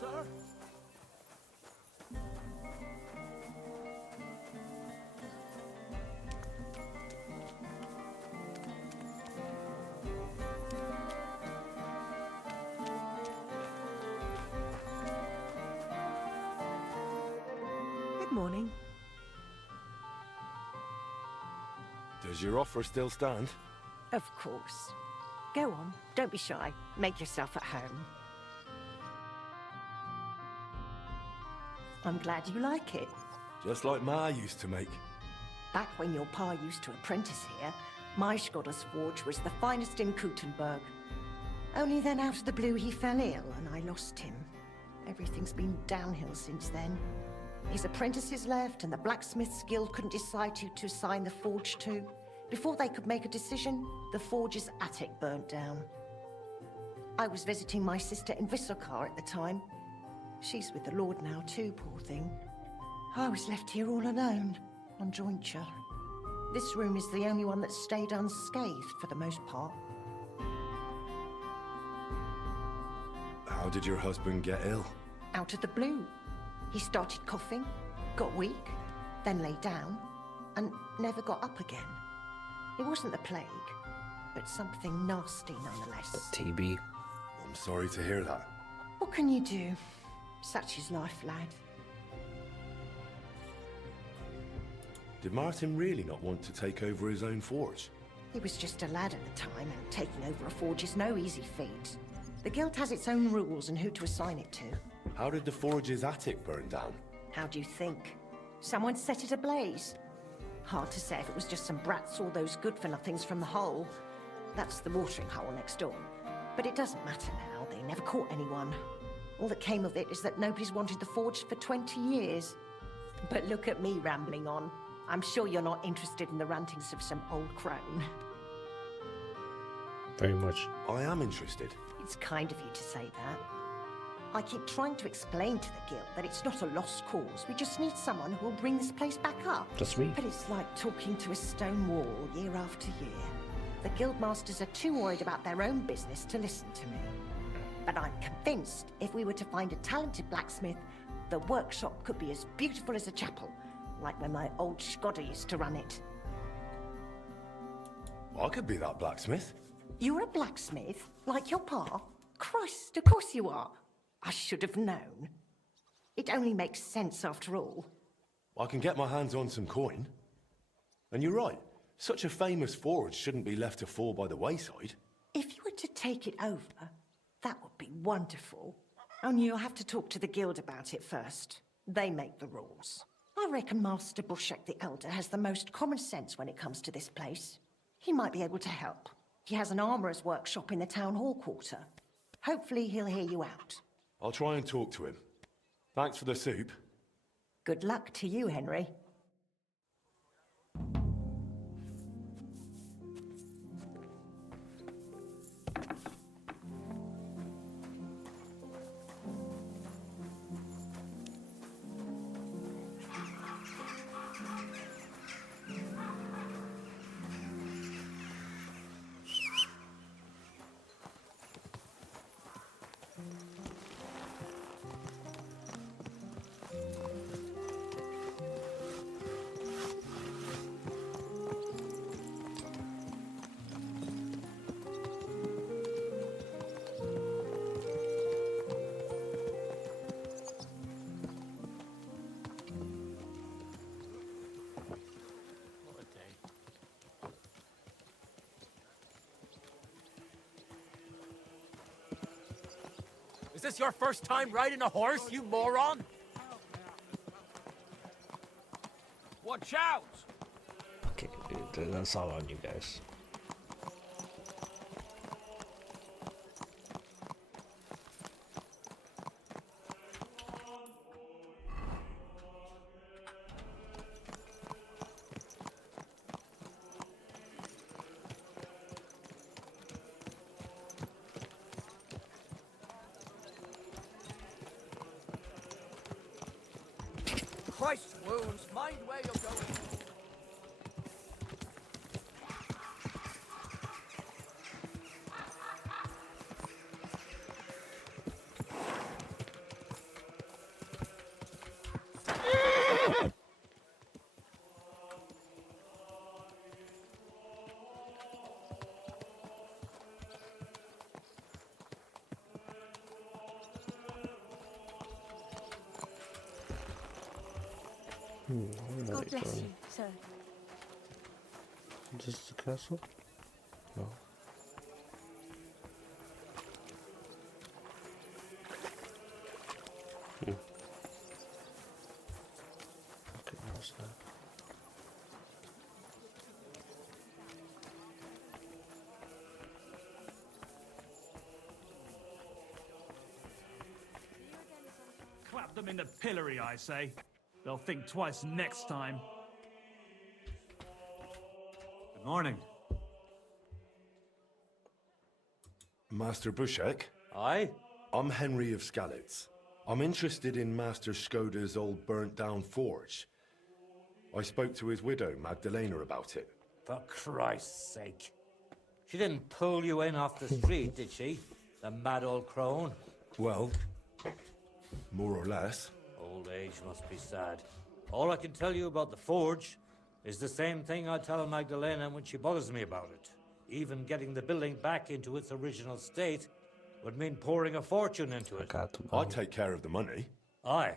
sir. Good morning. Does your offer still stand? Of course. Go on, don't be shy. Make yourself at home. I'm glad you like it. Just like Ma used to make. Back when your pa used to apprentice here, my Schrodder's forge was the finest in Kuttenberg. Only then out of the blue he fell ill and I lost him. Everything's been downhill since then. His apprentices left and the blacksmith's guild couldn't decide who to assign the forge to. Before they could make a decision, the forge's attic burnt down. I was visiting my sister in Visokar at the time. She's with the Lord now too, poor thing. I was left here all alone, on jointure. This room is the only one that stayed unscathed for the most part. How did your husband get ill? Out of the blue. He started coughing, got weak, then lay down, and never got up again. It wasn't the plague, but something nasty nonetheless. TB. I'm sorry to hear that. What can you do? Such is life, lad. Did Martin really not want to take over his own forge? He was just a lad at the time, and taking over a forge is no easy feat. The guild has its own rules and who to assign it to. How did the forge's attic burn down? How do you think? Someone set it ablaze. Hard to say if it was just some brats or those good-for-nothings from the hole. That's the watering hole next door. But it doesn't matter now, they never caught anyone. All that came of it is that nobody's wanted the forge for 20 years. But look at me rambling on. I'm sure you're not interested in the rantings of some old crone. Very much. I am interested. It's kind of you to say that. I keep trying to explain to the guild that it's not a lost cause. We just need someone who will bring this place back up. That's me. But it's like talking to a stone wall year after year. The guild masters are too worried about their own business to listen to me. But I'm convinced if we were to find a talented blacksmith, the workshop could be as beautiful as a chapel, like when my old Schrodder used to run it. I could be that blacksmith. You're a blacksmith? Like your pa? Christ, of course you are. I should have known. It only makes sense after all. I can get my hands on some coin. And you're right, such a famous forge shouldn't be left to fall by the wayside. If you were to take it over, that would be wonderful. Only you'll have to talk to the guild about it first. They make the rules. I reckon Master Bushek the Elder has the most common sense when it comes to this place. He might be able to help. He has an armourer's workshop in the town hall quarter. Hopefully he'll hear you out. I'll try and talk to him. Thanks for the soup. Good luck to you, Henry. Is this your first time riding a horse, you moron? Watch out! Okay, that's all on you guys. Christ wounds, mind where you're going. God bless you, sir. Is this the castle? No. Okay, what's that? Clap them in the pillory, I say. They'll think twice next time. Good morning. Master Bushek? Aye? I'm Henry of Skalitz. I'm interested in Master Skoda's old burnt-down forge. I spoke to his widow, Magdalena, about it. For Christ's sake. She didn't pull you in off the street, did she? The mad old crone. Well, more or less. Old age must be sad. All I can tell you about the forge is the same thing I tell Magdalena when she bothers me about it. Even getting the building back into its original state would mean pouring a fortune into it. I take care of the money. Aye,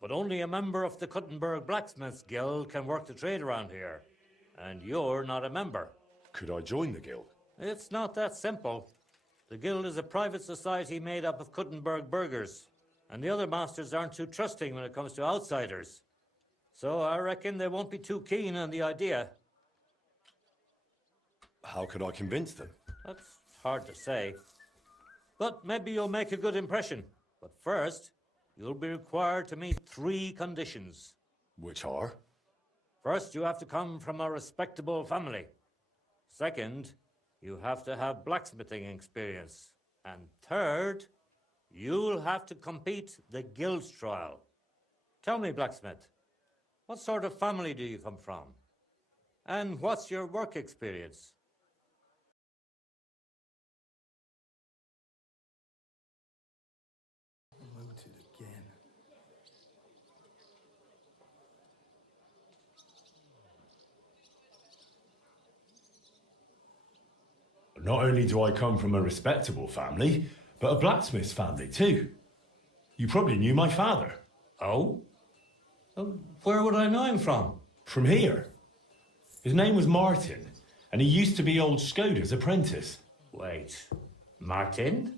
but only a member of the Kuttenberg Blacksmiths Guild can work the trade around here. And you're not a member. Could I join the guild? It's not that simple. The guild is a private society made up of Kuttenberg burghers, and the other masters aren't too trusting when it comes to outsiders. So I reckon they won't be too keen on the idea. How could I convince them? That's hard to say. But maybe you'll make a good impression. But first, you'll be required to meet 3 conditions. Which are? First, you have to come from a respectable family. Second, you have to have blacksmithing experience. And third, you'll have to compete the guild trial. Tell me, blacksmith, what sort of family do you come from? And what's your work experience? Loaded again. Not only do I come from a respectable family, but a blacksmith's family too. You probably knew my father. Oh? Where would I know him from? From here. His name was Martin, and he used to be old Skoda's apprentice. Wait, Martin?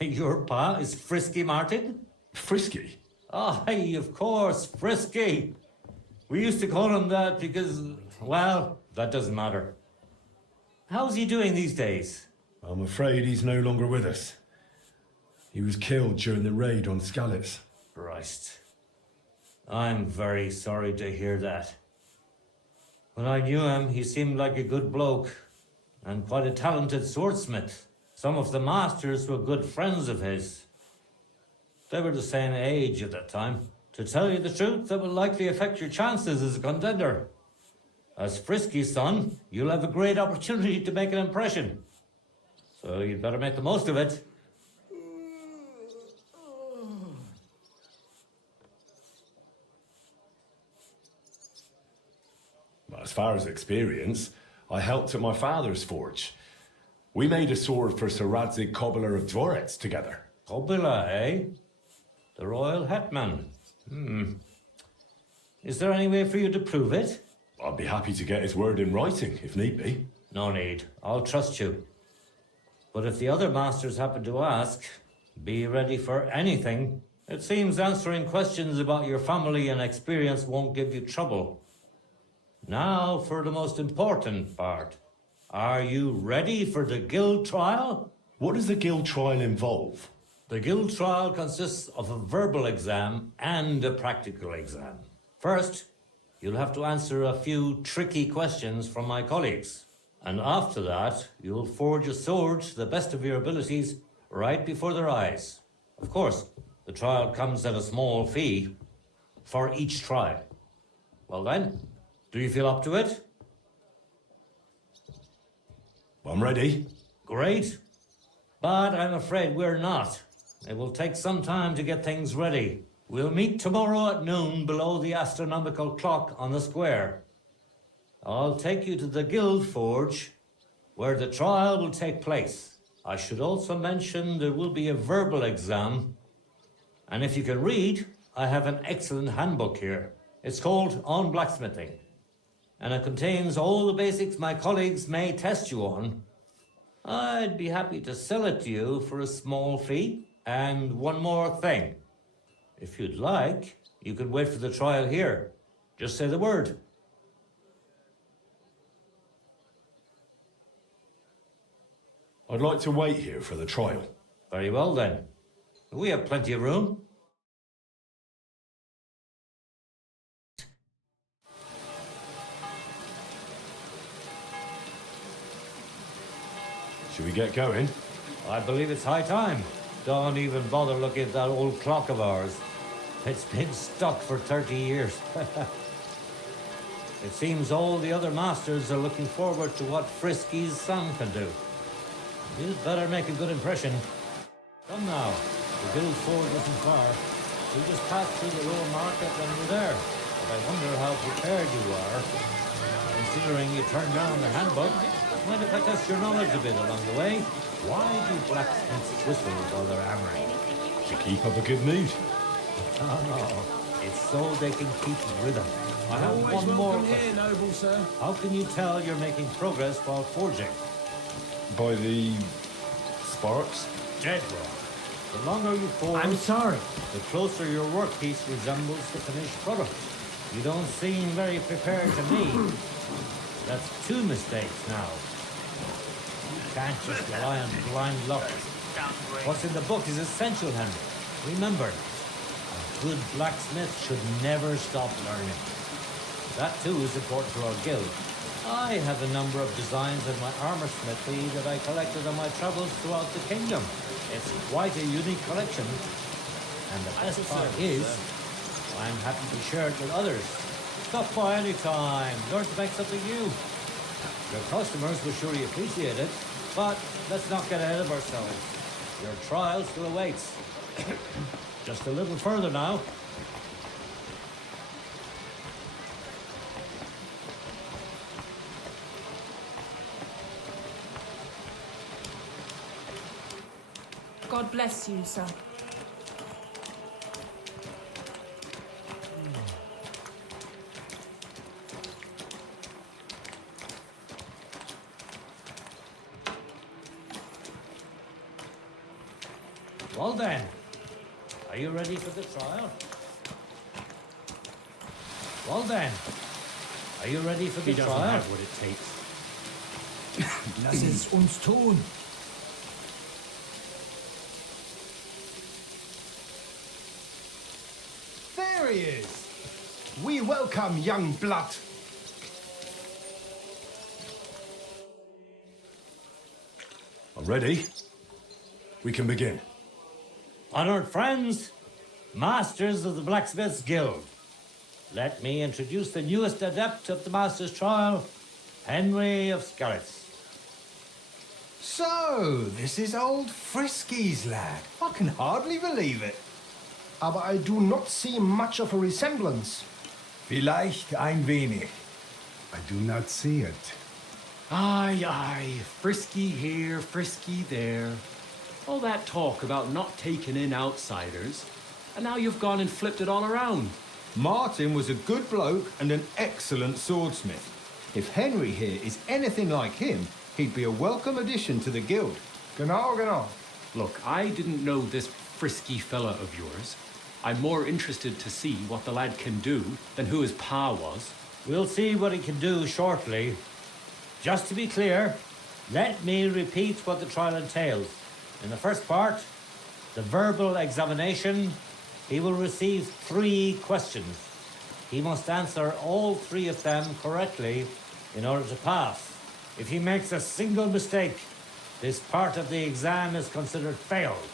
Your pa is Frisky Martin? Frisky? Aye, of course, Frisky. We used to call him that because, well, that doesn't matter. How's he doing these days? I'm afraid he's no longer with us. He was killed during the raid on Skalitz. Christ. I'm very sorry to hear that. When I knew him, he seemed like a good bloke and quite a talented swordsmith. Some of the masters were good friends of his. They were the same age at that time. To tell you the truth, that will likely affect your chances as a contender. As Frisky's son, you'll have a great opportunity to make an impression. So you'd better make the most of it. As far as experience, I helped at my father's forge. We made a sword for Sir Radzig Cobbler of Dvorets together. Kobila, eh? The royal hetman. Is there any way for you to prove it? I'd be happy to get his word in writing, if need be. No need. I'll trust you. But if the other masters happen to ask, be ready for anything. It seems answering questions about your family and experience won't give you trouble. Now for the most important part. Are you ready for the guild trial? What does the guild trial involve? The guild trial consists of a verbal exam and a practical exam. First, you'll have to answer a few tricky questions from my colleagues. And after that, you'll forge a sword to the best of your abilities right before their eyes. Of course, the trial comes at a small fee for each try. Well then, do you feel up to it? I'm ready. Great. But I'm afraid we're not. It will take some time to get things ready. We'll meet tomorrow at noon below the astronomical clock on the square. I'll take you to the guild forge, where the trial will take place. I should also mention there will be a verbal exam. And if you can read, I have an excellent handbook here. It's called On Blacksmithing, and it contains all the basics my colleagues may test you on. I'd be happy to sell it to you for a small fee. And one more thing. If you'd like, you could wait for the trial here. Just say the word. I'd like to wait here for the trial. Very well then. We have plenty of room. Should we get going? I believe it's high time. Don't even bother looking at that old clock of ours. It's been stuck for 30 years. It seems all the other masters are looking forward to what Frisky's son can do. You'd better make a good impression. Come now. The guild forge isn't far. We just passed through the lower market when we were there. But I wonder how prepared you are. Considering you turned down the handbook, mind if I test your knowledge a bit along the way? Why do blacksmiths whistle while they're hammering? To keep up a good mood. Oh no, it's so they can keep rhythm. I have one more question. noble sir. How can you tell you're making progress while forging? By the sparks? Dead wrong. The longer you forge, I'm sorry. the closer your workpiece resembles the finished product. You don't seem very prepared to me. That's 2 mistakes now. You can't just rely on blind luck. What's in the book is essential, Henry. Remember, a good blacksmith should never stop learning. That too is important to our guild. I have a number of designs in my armor smithy that I collected on my travels throughout the kingdom. It's quite a unique collection. And the best part is, I'm happy to share it with others. Stop by any time. Learn to make something new. Your customers will surely appreciate it, but let's not get ahead of ourselves. Your trial still awaits. Just a little further now. God bless you, sir. Well then, are you ready for the trial? Well then, are you ready for the He doesn't trial? have what it takes. Lass es uns tun. There he is. We welcome young blood. I'm ready. We can begin. Honored friends, masters of the Blacksmiths Guild, let me introduce the newest adept of the Master's Trial, Henry of Skalitz. So, this is old Frisky's lad. I can hardly believe it. Aber I do not see much of a resemblance. Vielleicht ein wenig. I do not see it. Aye, aye, frisky here, frisky there. All that talk about not taking in outsiders, and now you've gone and flipped it all around. Martin was a good bloke and an excellent swordsmith. If Henry here is anything like him, he'd be a welcome addition to the guild. Genau, genau. Look, I didn't know this frisky fella of yours. I'm more interested to see what the lad can do than who his pa was. We'll see what he can do shortly. Just to be clear, let me repeat what the trial entails. In the first part, the verbal examination, he will receive 3 questions. He must answer all 3 of them correctly in order to pass. If he makes a single mistake, this part of the exam is considered failed,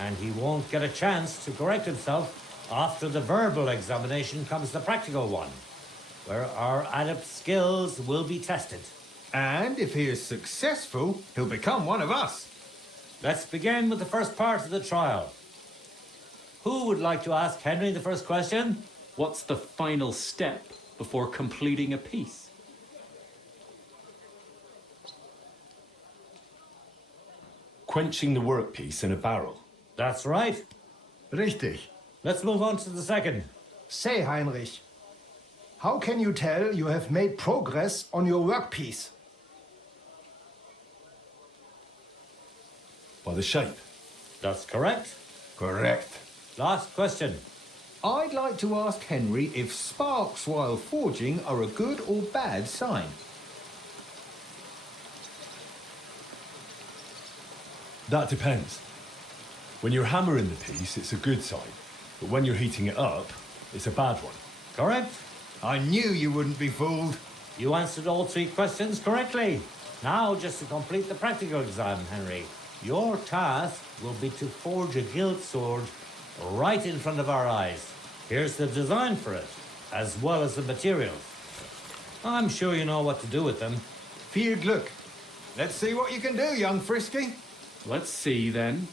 and he won't get a chance to correct himself. After the verbal examination comes the practical one, where our adept skills will be tested. And if he is successful, he'll become one of us. Let's begin with the first part of the trial. Who would like to ask Henry the first question? What's the final step before completing a piece? Quenching the workpiece in a barrel. That's right. Richtig. Let's move on to the second. Say, Heinrich, How can you tell you have made progress on your workpiece? By the shape. That's correct. Correct. Last question. I'd like to ask Henry if sparks while forging are a good or bad sign. That depends. When you're hammering the piece, it's a good sign. But when you're heating it up, it's a bad one. Correct? I knew you wouldn't be fooled. You answered all 3 questions correctly. Now, just to complete the practical exam, Henry, your task will be to forge a gilt sword right in front of our eyes. Here's the design for it, as well as the materials. I'm sure you know what to do with them. Viel Glück. Let's see what you can do, young Frisky. Let's see then.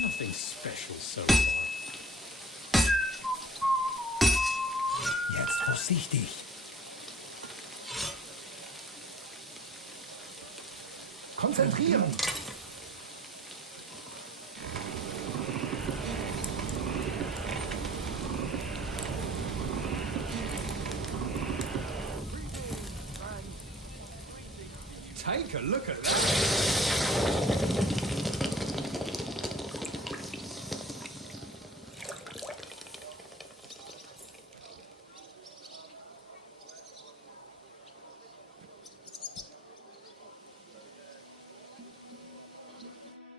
Nothing special so far. Jetzt vorsichtig. Konzentrieren. Take a look at that.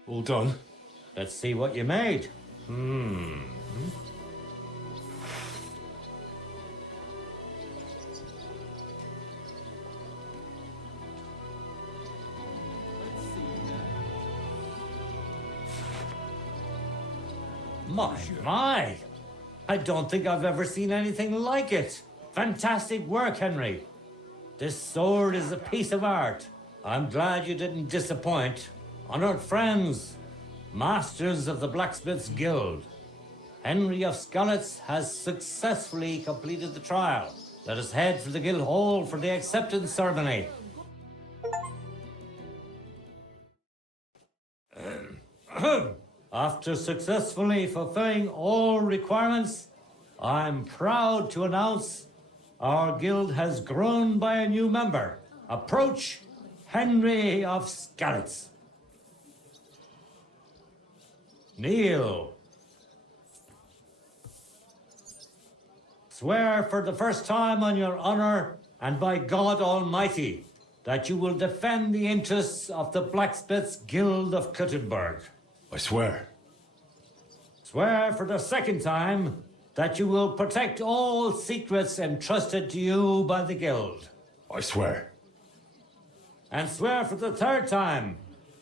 All done? Let's see what you made. My! I don't think I've ever seen anything like it. Fantastic work, Henry. This sword is a piece of art. I'm glad you didn't disappoint. Honored friends, masters of the Blacksmiths Guild, Henry of Skalitz has successfully completed the trial. Let us head for the guild hall for the acceptance ceremony. After successfully fulfilling all requirements, I'm proud to announce our guild has grown by a new member. Approach Henry of Skalitz. Kneel. Swear for the first time on your honor and by God Almighty that you will defend the interests of the Blacksmiths Guild of Kuttenberg. I swear. Swear for the second time that you will protect all secrets entrusted to you by the Guild. I swear. And swear for the third time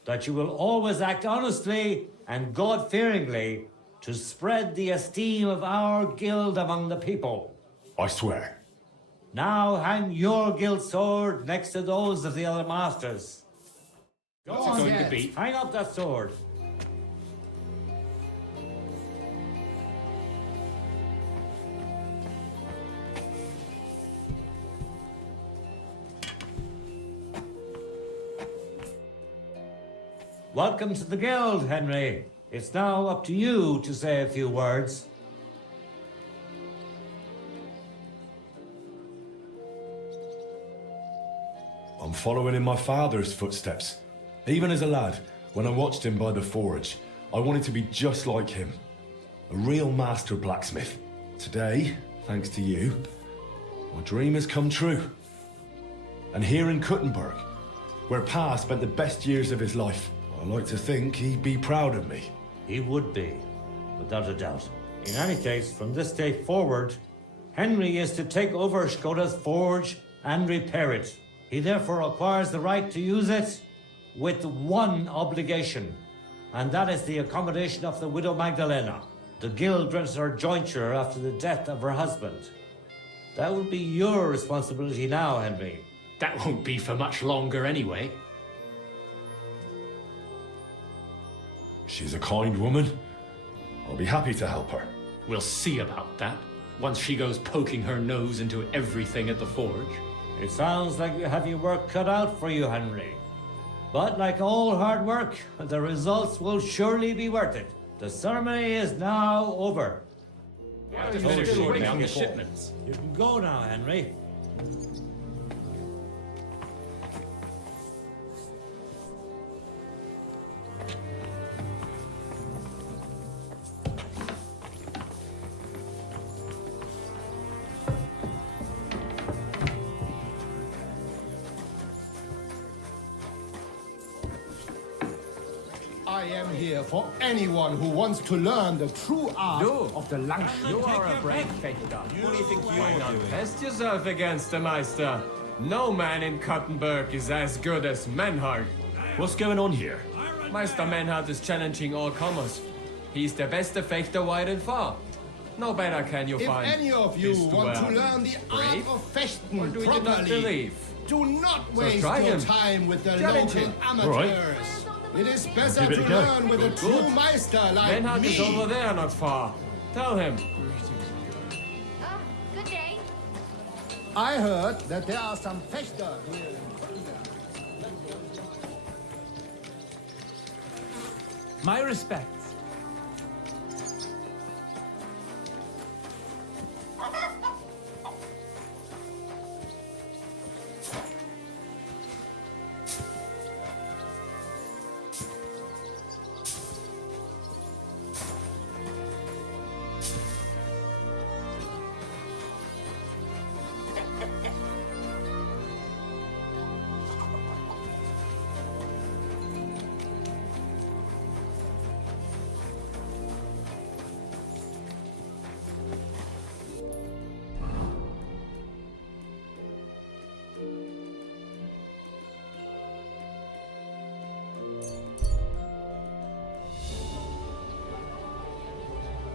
that you will always act honestly and God-fearingly to spread the esteem of our guild among the people. I swear. Now hang your guild sword next to those of the other masters. What's it going to be? Hang up that sword. Welcome to the guild, Henry. It's now up to you to say a few words. I'm following in my father's footsteps. Even as a lad, when I watched him by the forge, I wanted to be just like him. A real master blacksmith. Today, thanks to you, my dream has come true. And here in Kuttenberg, where Pa spent the best years of his life, I like to think he'd be proud of me. He would be, without a doubt. In any case, from this day forward, Henry is to take over Skoda's forge and repair it. He therefore acquires the right to use it with one obligation, and that is the accommodation of the widow Magdalena. The guild rents her jointure after the death of her husband. That would be your responsibility now, Henry. That won't be for much longer anyway. She's a kind woman. I'll be happy to help her. We'll see about that, once she goes poking her nose into everything at the forge. It sounds like you have your work cut out for you, Henry. But like all hard work, the results will surely be worth it. The ceremony is now over. We have to finish sorting out the shipments. You can go now, Henry. I am here for anyone who wants to learn the true art of the Langschmidt. You are a brave fechter. What do you think you are doing? Test yourself against the Meister. No man in Kuttenberg is as good as Menhard. What's going on here? Meister Menhard is challenging all comers. He's the best fechter wide and far. No better can you If find. any of you Is want to well learn the art brave? of Or fechten do you not properly, believe? do not waste try your him. time with the Challenge local him. amateurs. It is better give it to a go. learn with a true Meister like Menhard me. is over there not far. Tell him. Good day. I heard that there are some fechter here in My respects.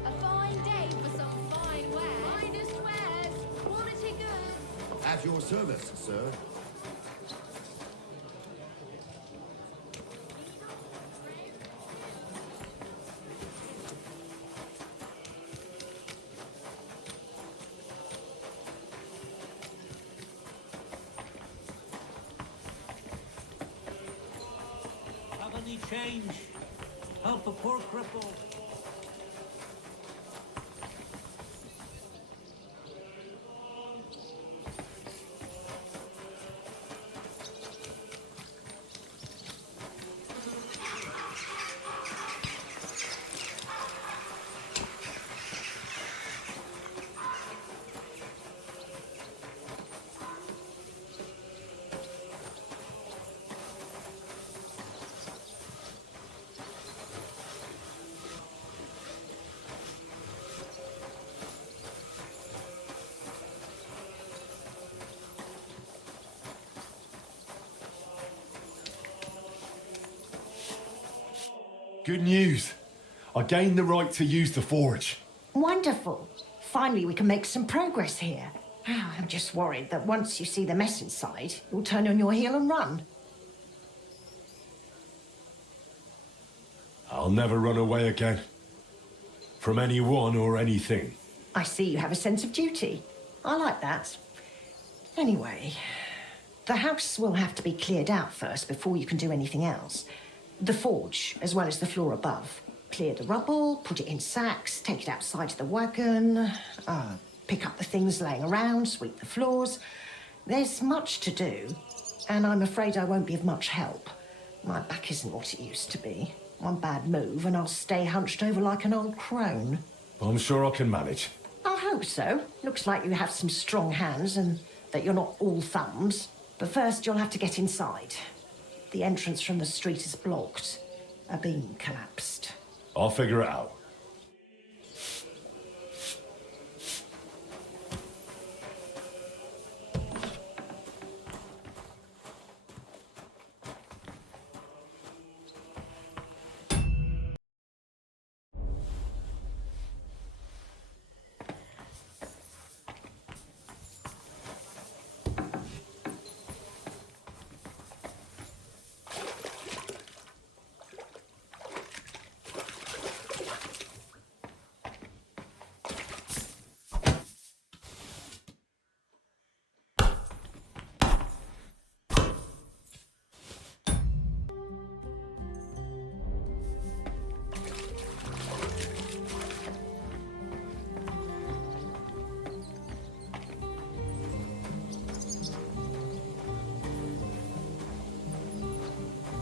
A fine day for some fine wares. Finest wares. Quality goods. At your service, sir. change. Help a poor cripple. Good news. I gained the right to use the forge. Wonderful. Finally, we can make some progress here. I'm just worried that once you see the mess inside, you'll turn on your heel and run. I'll never run away again. From anyone or anything. I see you have a sense of duty. I like that. Anyway, the house will have to be cleared out first before you can do anything else. The forge, as well as the floor above. Clear the rubble, put it in sacks, take it outside to the wagon, pick up the things laying around, sweep the floors. There's much to do, and I'm afraid I won't be of much help. My back isn't what it used to be. One bad move and I'll stay hunched over like an old crone. I'm sure I can manage. I hope so. Looks like you have some strong hands and that you're not all thumbs. But first you'll have to get inside. The entrance from the street is blocked. A beam collapsed. I'll figure it out.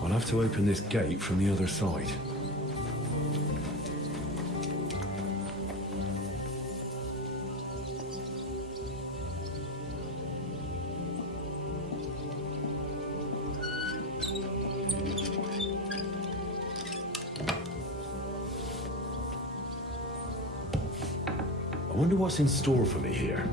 I'll have to open this gate from the other side. I wonder what's in store for me here.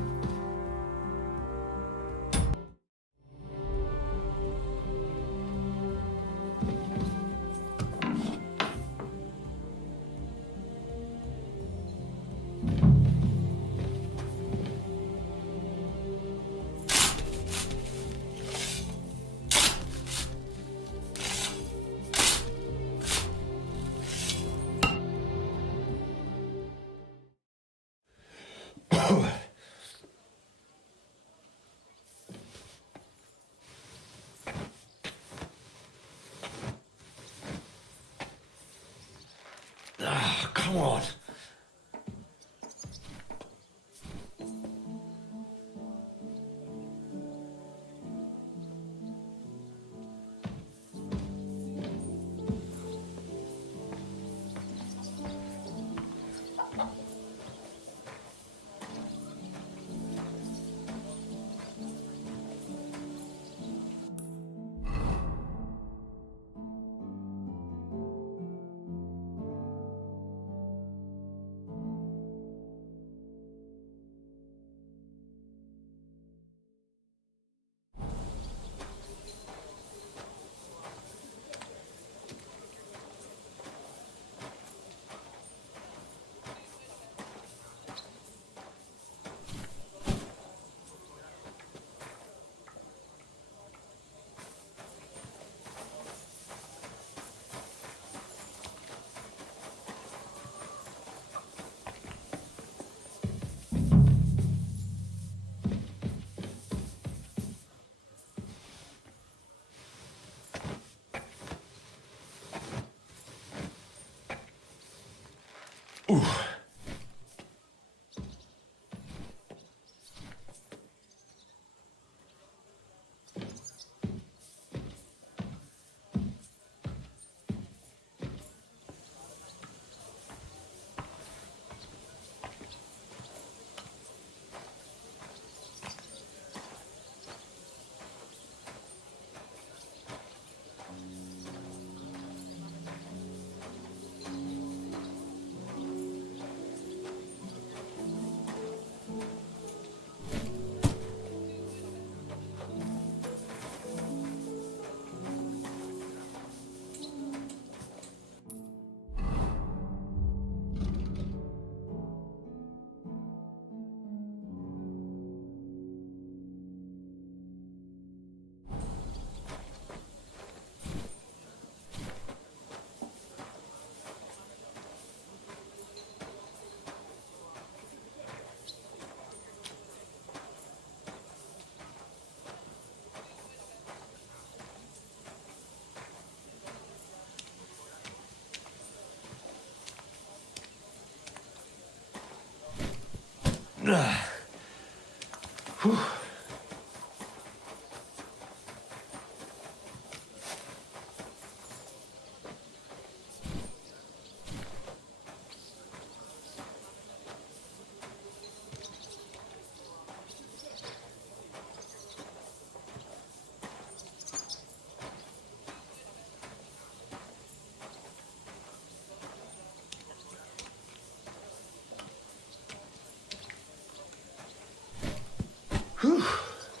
Come on.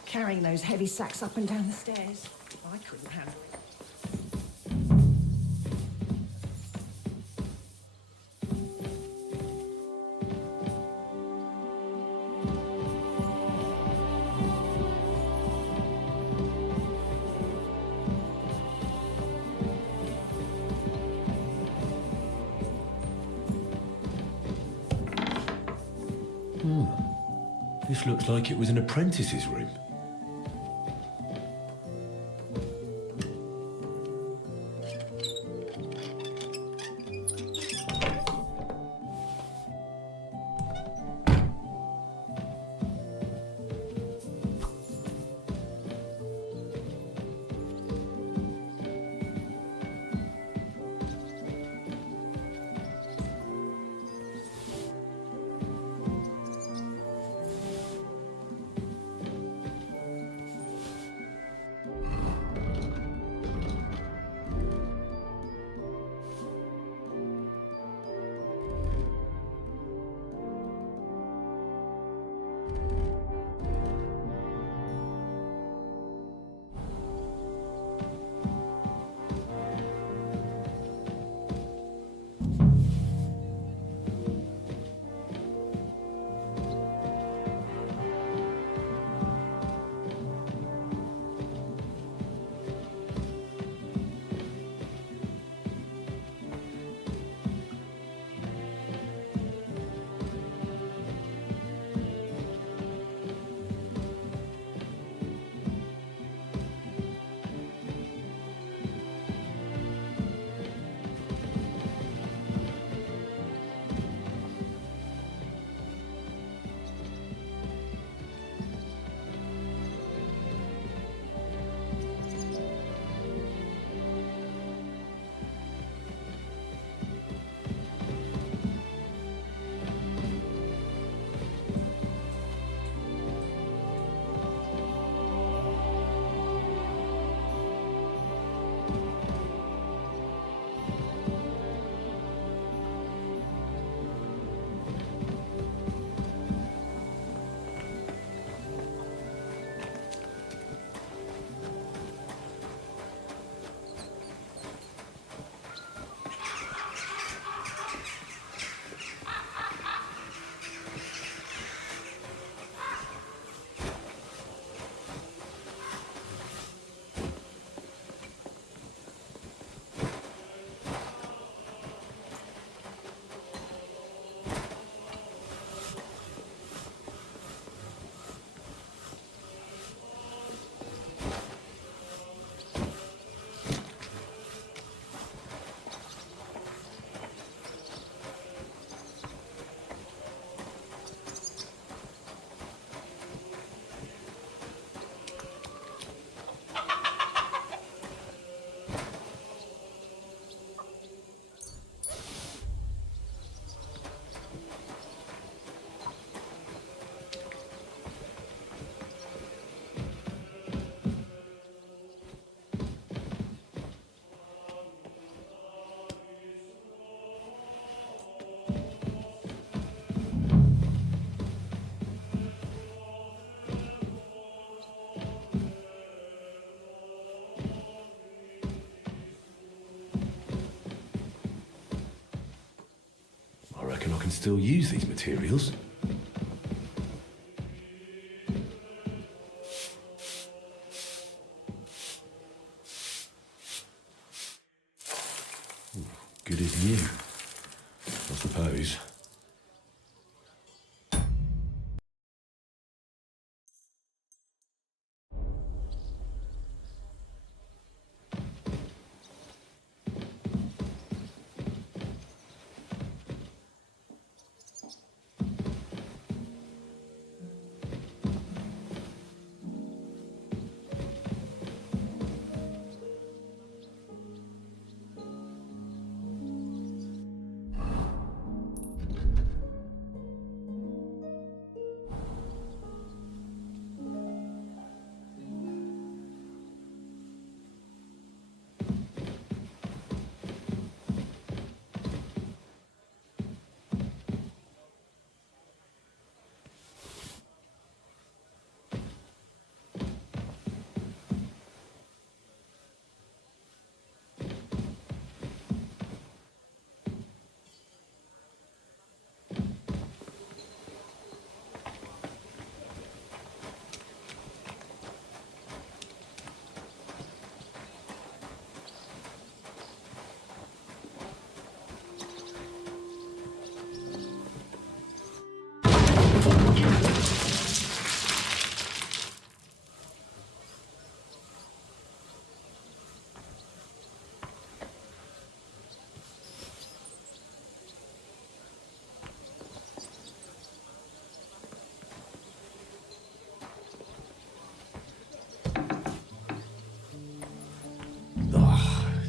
Carrying those heavy sacks up and down the stairs. I couldn't handle it. This looks like it was an apprentice's room. reckon I can still use these materials. Good as new, I suppose.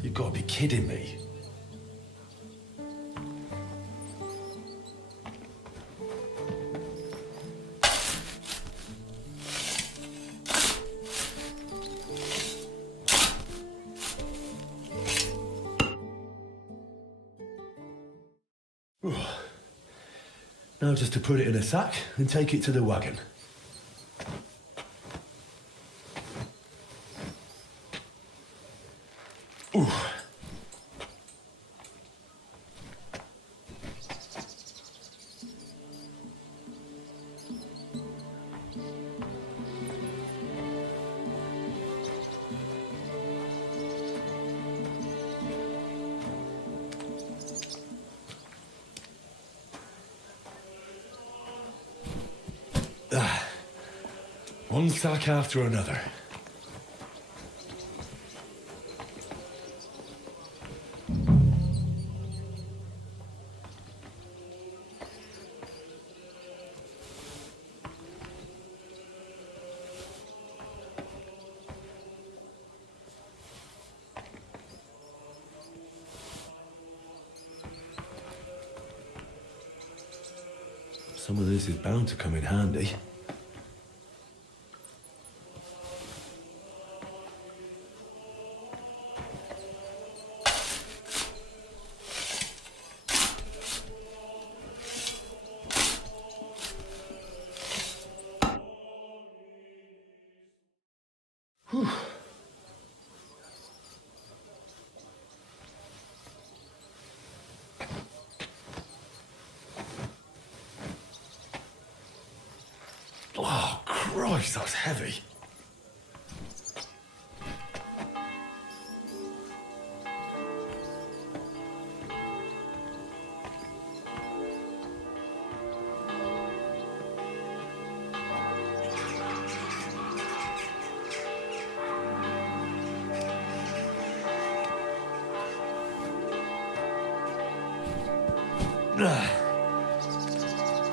You've got to be kidding me. Now just to put it in a sack and take it to the wagon. Ooh. One sack after another. Some of this is bound to come in handy. Whew. Oh, Christ, that's heavy.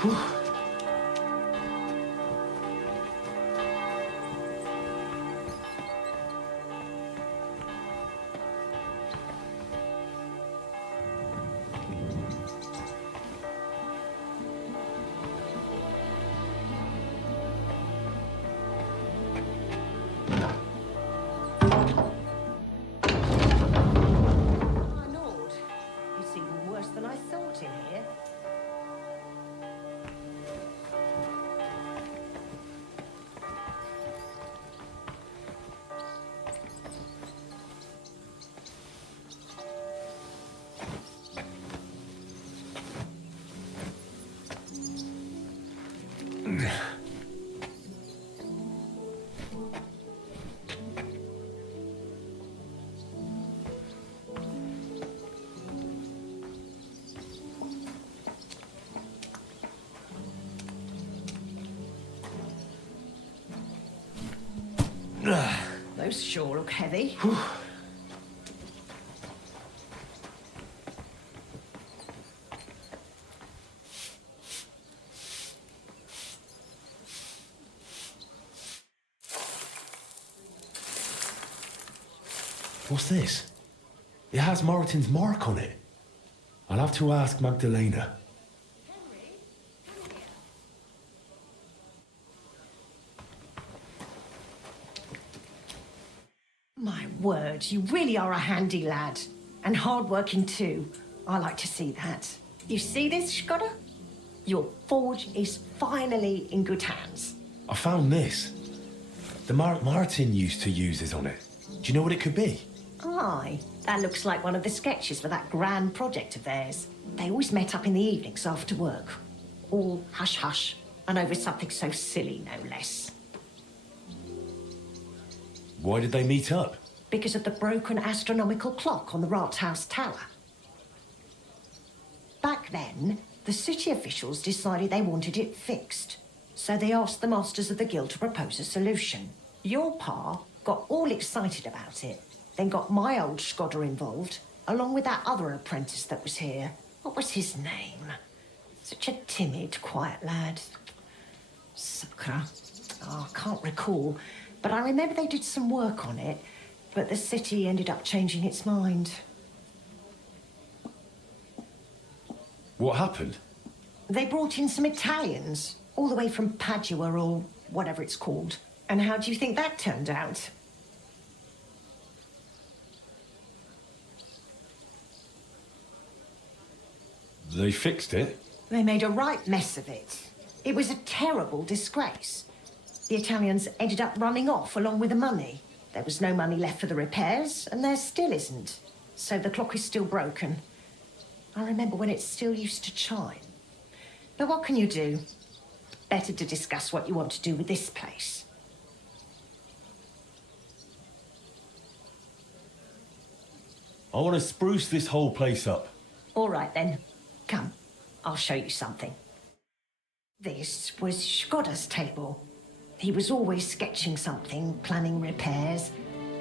Whew. My lord, it's even worse than I thought in here. Those sure look heavy. What's this? It has Martin's mark on it. I'll have to ask Magdalena. My word, you really are a handy lad. And hard-working too. I like to see that. You see this, Skoda? Your forge is finally in good hands. I found this. The mark Martin used to use is on it. Do you know what it could be? Aye, that looks like one of the sketches for that grand project of theirs. They always met up in the evenings after work. All hush-hush, and over something so silly, no less. Why did they meet up? Because of the broken astronomical clock on the Rathaus Tower. Back then, the city officials decided they wanted it fixed. So they asked the masters of the guild to propose a solution. Your pa got all excited about it, then got my old Skoda involved, along with that other apprentice that was here. What was his name? Such a timid, quiet lad. Sakura. Oh, I can't recall. But I remember they did some work on it, but the city ended up changing its mind. What happened? They brought in some Italians, all the way from Padua or whatever it's called. And how do you think that turned out? They fixed it? They made a right mess of it. It was a terrible disgrace. The Italians ended up running off along with the money. There was no money left for the repairs, and there still isn't. So the clock is still broken. I remember when it still used to chime. But what can you do? Better to discuss what you want to do with this place. I want to spruce this whole place up. All right, then. Come, I'll show you something. This was Skoda's table. He was always sketching something, planning repairs.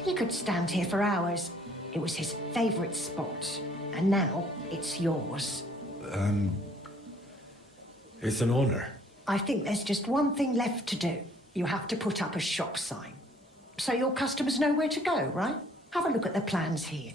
He could stand here for hours. It was his favourite spot. And now it's yours. It's an honor. I think there's just one thing left to do. You have to put up a shop sign. So your customers know where to go, right? Have a look at the plans here.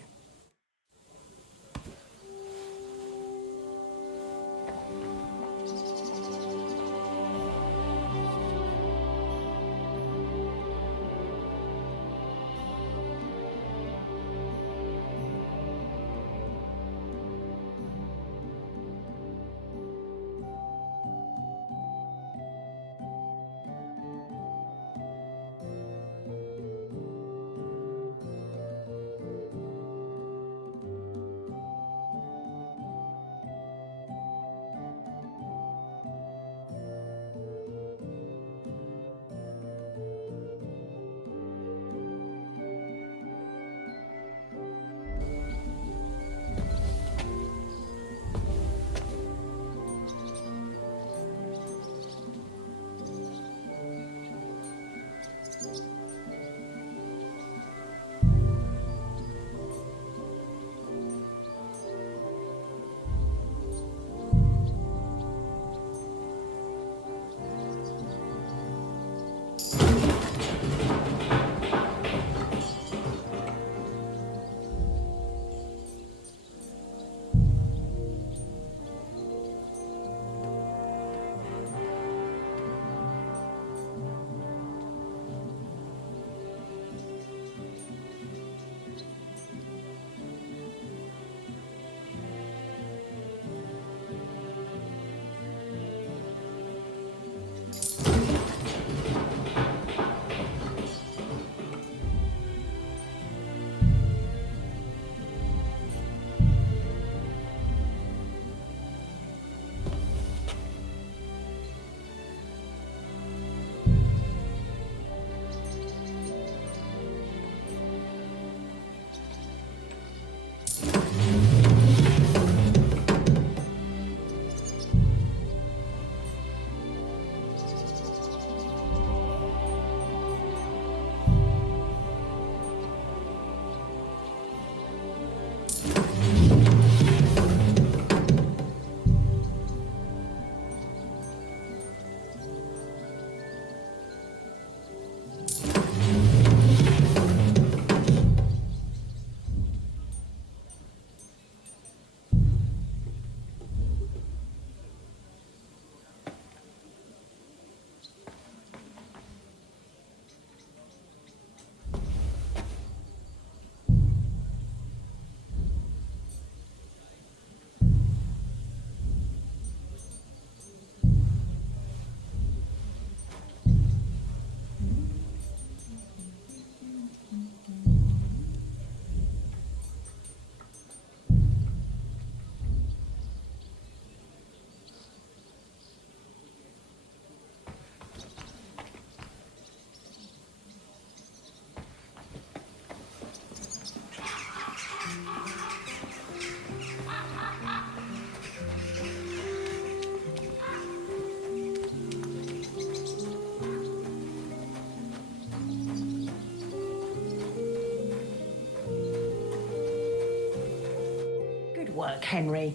work, Henry.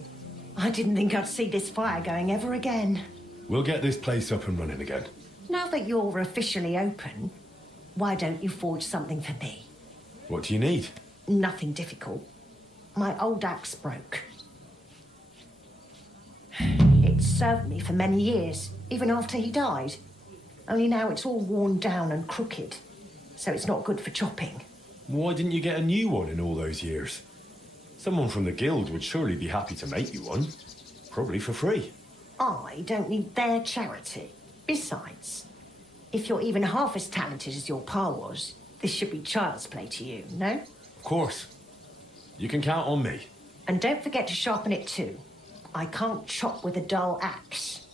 I didn't think I'd see this fire going ever again. We'll get this place up and running again. Now that you're officially open, why don't you forge something for me? What do you need? Nothing difficult. My old axe broke. It served me for many years, even after he died. Only now it's all worn down and crooked, so it's not good for chopping. Why didn't you get a new one in all those years? Someone from the guild would surely be happy to make you one. Probably for free. I don't need their charity. Besides, if you're even half as talented as your pa was, this should be child's play to you, no? Of course. You can count on me. And don't forget to sharpen it too. I can't chop with a dull axe.